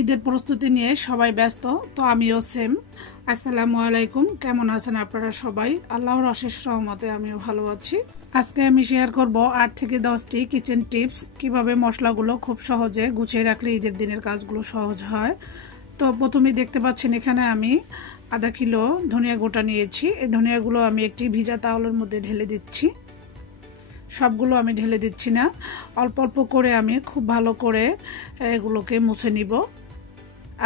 ঈদের প্রস্তুতি নিয়ে সবাই ব্যস্ত, তো আমিও সেম। আসসালামু আলাইকুম, কেমন আছেন আপনারা সবাই? আল্লাহর অশেষ রহমতে আমিও ভালো আছি। আজকে আমি শেয়ার করব 8 থেকে 10টি কিচেন টিপস, কিভাবে মশলাগুলো খুব সহজে গুছিয়ে রাখলে ঈদের দিনের কাজগুলো সহজ হয়। তো প্রথমেই দেখতে পাচ্ছেন এখানে আমি আধা কিলো ধনিয়া গোটা নিয়েছি। এই ধনিয়াগুলো আমি একটি ভিজা তাওয়ালের মধ্যে ঢেলে দিচ্ছি। সবগুলো আমি ঢেলে দিচ্ছি না, অল্প অল্প করে আমি খুব ভালো করে এগুলোকে মুছে নিব।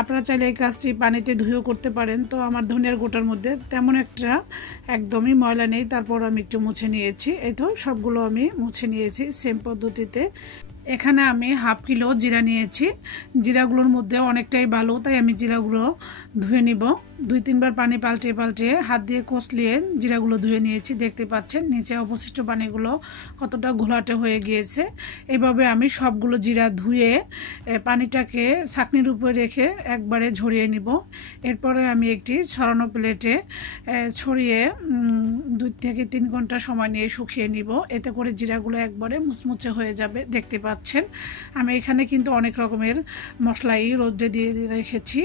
আপনারা চাইলে এই কাজটি পানিতে ধুয়েও করতে পারেন। তো আমার ধনিয়ার গোটার মধ্যে তেমন একটা একদমই ময়লা নেই, তারপর আমি একটু মুছে নিয়েছি। এই তো সবগুলো আমি মুছে নিয়েছি সেম পদ্ধতিতে। এখানে আমি হাফ কিলো জিরা নিয়েছি। জিরাগুলোর মধ্যে অনেকটাই ভালো, তাই আমি জিরাগুলো ধুয়ে নিব। 2-3 বার পানি পাল্টে পাল্টে হাত দিয়ে কষলিয়ে জিরাগুলো ধুয়ে নিয়েছি। দেখতে পাচ্ছেন নিচে অবশিষ্ট পানিগুলো কতটা ঘোলাটে হয়ে গিয়েছে। এভাবে আমি সবগুলো জিরা ধুয়ে পানিটাকে ছাঁকনির উপরে রেখে একবারে ঝরিয়ে নিব। এরপরে আমি একটি ছড়ানো প্লেটে ছড়িয়ে 2 থেকে 3 ঘন্টা সময় নিয়ে শুকিয়ে নিব। এতে করে জিরাগুলো একবারে মুচমুচে হয়ে যাবে। দেখতে পাচ্ছেন আমি এখানে কিন্তু অনেক রকমের মশলাই রোদে দিয়ে রেখেছি।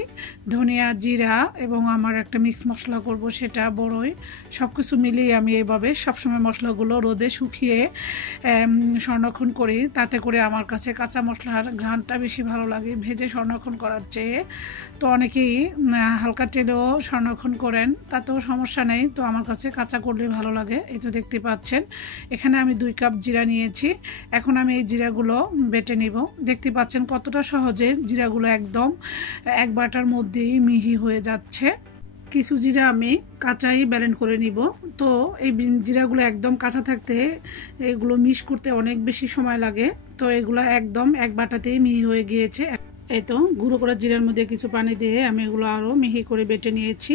ধনিয়া, জিরা এবং আমার একটা মিক্স মশলা করব, সেটা বড়ই। সব কিছু মিলিয়ে আমি এইভাবে সবসময় মশলাগুলো রোদে শুকিয়ে সংরক্ষণ করি। তাতে করে আমার কাছে কাঁচা মশলার ঘ্রাণটা বেশি ভালো লাগে ভেজে সংরক্ষণ করার চেয়ে। তো অনেকেই হালকা তেলেও সংরক্ষণ করেন, তাতেও সমস্যা নেই। তো আমার কাছে কাঁচা করলে ভালো লাগে। এই তো দেখতে পাচ্ছেন এখানে আমি 2 কাপ জিরা নিয়েছি। এখন আমি এই জিরাগুলো বেটে নিব। দেখতে পাচ্ছেন কতটা সহজে জিরাগুলো একদম এক বাটার মধ্যেই মিহি হয়ে যাচ্ছে। কিছু জিরা আমি কাঁচাই ব্লেন্ড করে নিব। তো এই জিরাগুলো একদম কাঁচা থাকতে এগুলো মিক্স করতে অনেক বেশি সময় লাগে। তো এগুলো একদম এক বাটাতেই মিহি হয়ে গিয়েছে। এই তো গুঁড়ো করা জিরার মধ্যে কিছু পানি দিয়ে আমি এগুলো আরও মিহি করে বেটে নিয়েছি।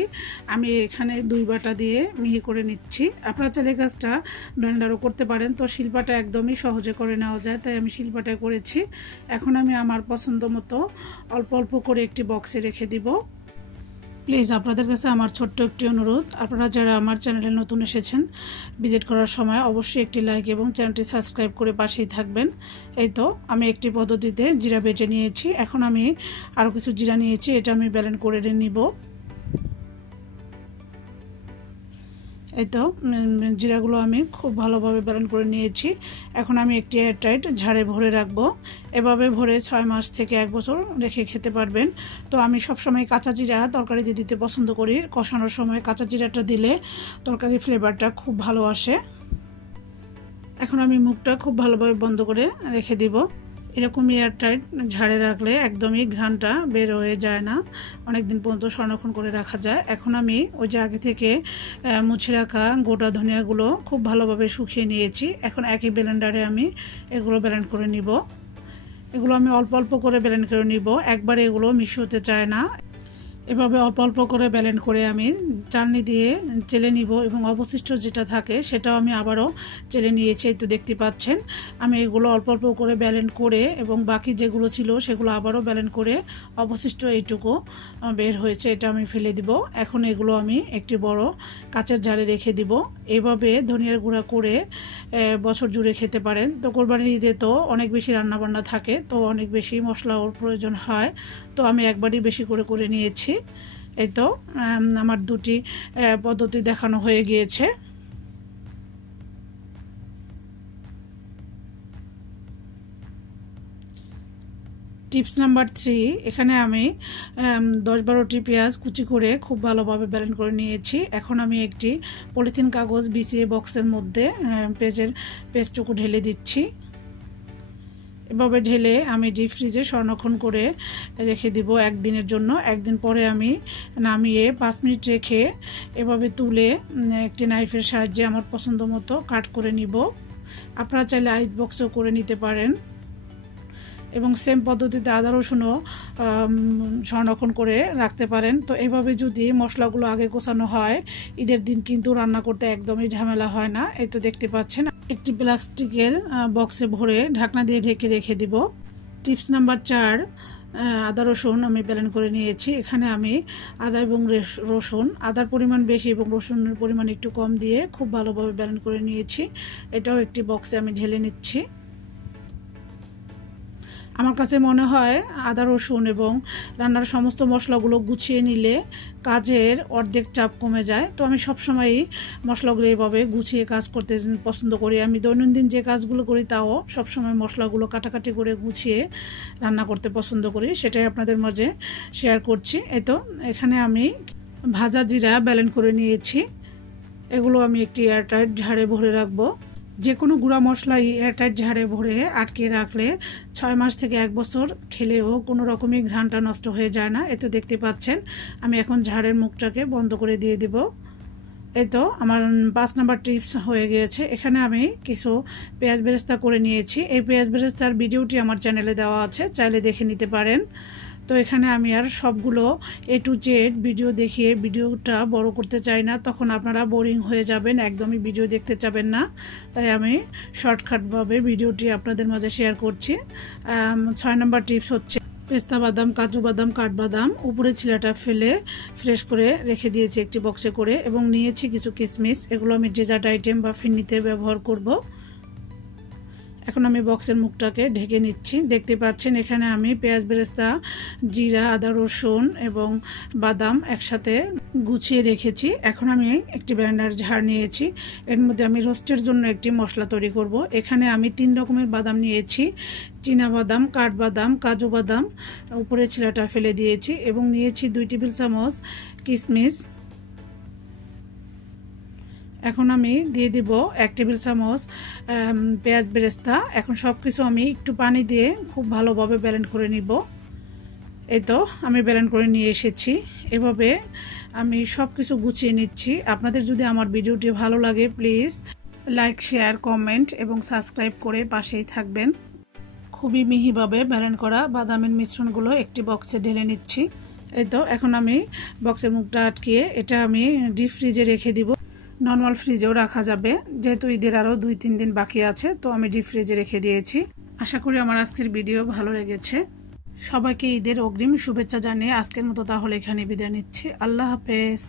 আমি এখানে 2 বাটা দিয়ে মিহি করে নিচ্ছি। আপনারা চাইলে কাজটা ব্লেন্ডারও করতে পারেন। তো শিলপাটা একদমই সহজে করে নেওয়া যায়, তাই আমি শিলপাটায় করেছি। এখন আমি আমার পছন্দ মতো অল্প অল্প করে একটি বক্সে রেখে দিব। প্লিজ আপনাদের কাছে আমার ছোট্ট একটি অনুরোধ, আপনারা যারা আমার চ্যানেলে নতুন এসেছেন ভিজিট করার সময় অবশ্যই একটি লাইক এবং চ্যানেলটি সাবস্ক্রাইব করে পাশেই থাকবেন। এই তো আমি একটি পদ্ধতিতে জিরা বেটে নিয়েছি। এখন আমি আরও কিছু জিরা নিয়েছি, এটা আমি ব্লেন্ড করে নিব। এই তো জিরাগুলো আমি খুব ভালোভাবে ব্লেন্ড করে নিয়েছি। এখন আমি একটি এয়ারটাইট ঝাড়ে ভরে রাখবো। এভাবে ভরে 6 মাস থেকে 1 বছর রেখে খেতে পারবেন। তো আমি সবসময় কাঁচা জিরা তরকারিতে দিতে পছন্দ করি। কষানোর সময় কাঁচা জিরাটা দিলে তরকারির ফ্লেভারটা খুব ভালো আসে। এখন আমি মুখটা খুব ভালোভাবে বন্ধ করে রেখে দিব। এরকম এয়ারটাইট ঝাড়ে রাখলে একদমই ঘ্রাণটা বের হয়ে যায় না, অনেক দিন পর্যন্ত সংরক্ষণ করে রাখা যায়। এখন আমি ওই যে আগে থেকে মুছে রাখা গোটা ধনিয়াগুলো খুব ভালোভাবে শুকিয়ে নিয়েছি। এখন একই ব্লেন্ডারে আমি এগুলো ব্লেন্ড করে নিব। এগুলো আমি অল্প অল্প করে ব্লেন্ড করে নিব, একবারে এগুলো মিক্স হতে চায় না। এভাবে অল্প অল্প করে ব্লেন্ড করে আমি চালনি দিয়ে চেলে নিব এবং অবশিষ্ট যেটা থাকে সেটাও আমি আবারও চেলে নিয়েছি। তো দেখতে পাচ্ছেন আমি এগুলো অল্প অল্প করে ব্লেন্ড করে এবং বাকি যেগুলো ছিল সেগুলো আবারও ব্লেন্ড করে অবশিষ্ট এইটুকু বের হয়েছে, এটা আমি ফেলে দিব। এখন এগুলো আমি একটি বড় কাচের জারে রেখে দিব। এভাবে ধনিয়ার গুঁড়া করে বছর জুড়ে খেতে পারেন। তো কোরবানির ঈদে তো অনেক বেশি রান্নাবান্না থাকে, তো অনেক বেশি মশলা ওর প্রয়োজন হয়। তো আমি একবারই বেশি করে করে নিয়েছি। এই তো আমার 2টি পদ্ধতি দেখানো হয়ে গিয়েছে। টিপস নাম্বার 3, এখানে আমি 10-12টি পেঁয়াজ কুচি করে খুব ভালোভাবে ব্লেন্ড করে নিয়েছি। এখন আমি একটি পলিথিন কাগজ বিছিয়ে বক্সের মধ্যে পেস্টটুকু ঢেলে দিচ্ছি। এভাবে ঢেলে আমি ডিপ ফ্রিজে সংরক্ষণ করে রেখে দিব 1 দিনের জন্য। 1 দিন পরে আমি নামিয়ে 5 মিনিট রেখে এভাবে তুলে একটি নাইফের সাহায্যে আমার পছন্দ মতো কাট করে নিব। আপনারা চাইলে আইস বক্সেও করে নিতে পারেন এবং সেম পদ্ধতিতে আদা রসুনও সংরক্ষণ করে রাখতে পারেন। তো এইভাবে যদি মশলাগুলো আগে গোছানো হয় ঈদের দিন কিন্তু রান্না করতে একদমই ঝামেলা হয় না। এই তো দেখতে পাচ্ছেন একটি প্লাস্টিকের বক্সে ভরে ঢাকনা দিয়ে ঢেকে রেখে দিব। টিপস নাম্বার 4, আদা রসুন আমি ব্লেন্ড করে নিয়েছি। এখানে আমি আদা এবং রসুন, আদার পরিমাণ বেশি এবং রসুনের পরিমাণ একটু কম দিয়ে খুব ভালোভাবে ব্লেন্ড করে নিয়েছি। এটাও একটি বক্সে আমি ঢেলে নিচ্ছি। আমার কাছে মনে হয় আদা রসুন এবং রান্নার সমস্ত মশলাগুলো গুছিয়ে নিলে কাজের অর্ধেক চাপ কমে যায়। তো আমি সবসময়ই মশলাগুলো এইভাবে গুছিয়ে কাজ করতে পছন্দ করি। আমি দৈনন্দিন যে কাজগুলো করি তাও সবসময় মশলাগুলো কাটাকাটি করে গুছিয়ে রান্না করতে পছন্দ করি, সেটাই আপনাদের মাঝে শেয়ার করছি। এই তো এখানে আমি ভাজা জিরা ব্লেন্ড করে নিয়েছি, এগুলো আমি একটি এয়ারটাইট ঝাড়ে ভরে রাখবো। যে কোনো গুঁড়া মশলাই এয়ারটাইট ঝাড়ে ভরে আটকে রাখলে 6 মাস থেকে 1 বছর খেলেও কোনো রকমই ঘ্রাণটা নষ্ট হয়ে যায় না। এ তো দেখতে পাচ্ছেন আমি এখন ঝাড়ের মুখটাকে বন্ধ করে দিয়ে দিব। এই তো আমার 5 নাম্বার টিপস হয়ে গিয়েছে। এখানে আমি কিছু পেঁয়াজ বেরেস্তা করে নিয়েছি। এই পেঁয়াজ বেরেস্তার ভিডিওটি আমার চ্যানেলে দেওয়া আছে, চাইলে দেখে নিতে পারেন। তো এখানে আমি আর সবগুলো A to Z ভিডিও দেখিয়ে ভিডিওটা বড় করতে চাই না, তখন আপনারা বোরিং হয়ে যাবেন, একদমই ভিডিও দেখতে চাবেন না। তাই আমি শর্টকাটভাবে ভিডিওটি আপনাদের মাঝে শেয়ার করছি। 6 নাম্বার টিপস হচ্ছে পেস্তা বাদাম, কাজু বাদাম, কাঠবাদাম উপরে ছিলাটা ফেলে ফ্রেশ করে রেখে দিয়েছি একটি বক্সে করে, এবং নিয়েছি কিছু কিশমিশ। এগুলো আমি ডেজার্ট আইটেম বা ফিরনিতে ব্যবহার করব। এখন আমি বক্সের মুখটাকে ঢেকে নিচ্ছি। দেখতে পাচ্ছেন এখানে আমি পেঁয়াজ বেরেস্তা, জিরা, আদা রসুন এবং বাদাম একসাথে গুছিয়ে রেখেছি। এখন আমি একটি ব্লেন্ডার ঝাড় নিয়েছি, এর মধ্যে আমি রোস্টের জন্য একটি মশলা তৈরি করব। এখানে আমি 3 রকমের বাদাম নিয়েছি, চীনা বাদাম, কাঠবাদাম, কাজু বাদাম উপরে ছিলাটা ফেলে দিয়েছি, এবং নিয়েছি 2 টেবিল চামচ কিশমিশ। এখন আমি দিয়ে দিব 1 টেবিল চামচ পেঁয়াজ বেরেস্তা। এখন সব কিছু আমি একটু পানি দিয়ে খুব ভালোভাবে ব্লেন্ড করে নিব। এই তো আমি ব্লেন্ড করে নিয়ে এসেছি। এভাবে আমি সব কিছু গুছিয়ে নিচ্ছি। আপনাদের যদি আমার ভিডিওটি ভালো লাগে প্লিজ লাইক, শেয়ার, কমেন্ট এবং সাবস্ক্রাইব করে পাশেই থাকবেন। খুবই মিহিভাবে ব্লেন্ড করা বাদামের মিশ্রণগুলো একটি বক্সে ঢেলে নিচ্ছি। এই তো এখন আমি বক্সের মুখটা আটকিয়ে এটা আমি ডিপ ফ্রিজে রেখে দিব। নর্মাল ফ্রিজেও রাখা যাবে, যেহেতু ঈদের আরও 2-3 দিন বাকি আছে, তো আমি ডিপ ফ্রিজে রেখে দিয়েছি। আশা করি আমার আজকের ভিডিও ভালো লেগেছে। সবাইকে ঈদের অগ্রিম শুভেচ্ছা জানিয়ে আজকের মতো তাহলে এখানে বিদায় নিচ্ছি। আল্লাহ হাফেজ।